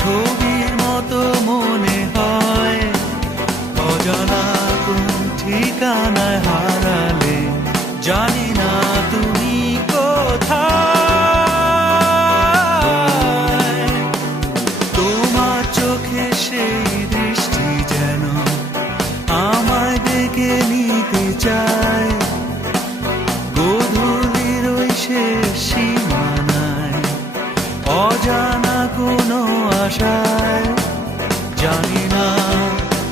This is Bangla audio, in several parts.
ছবির মতো মনে হয়, অজানা কোন ঠিকানায় হারালে, জানি না তুমি কোথায়। তোমার চোখে সেই দৃষ্টি যেন আমায় ডেকে নিতে চায়, গধূলির ওই শেষ সীমানায় অজানা কোনো আশায়। জানি না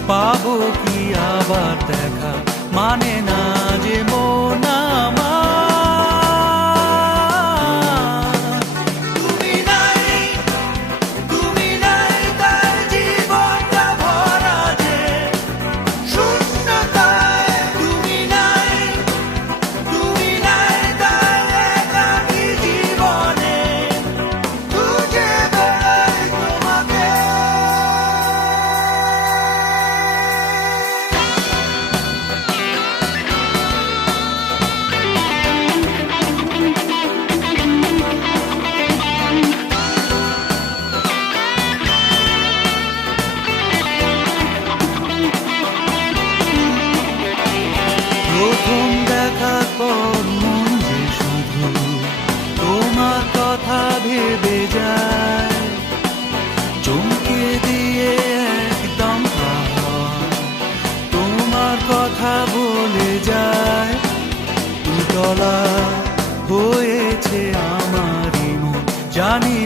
পাবো কি আবার দেখা, মানে না যে মন আমার। তুমি নাই, তুমি নাই, তাই জীবনটা ভরা যে শূন্যতায়। তুমি নাই, তুমি নাই, তাই একাকী জীবনে খুঁজে বেড়াই তোমাকে। প্রথম দেখার পর মন যে শুধু তোমার কথা ভেবে যায়, চমকে দিয়ে একদম তোমার কথা বলে যায়। উতলা হয়েছে আমারই মন, জানি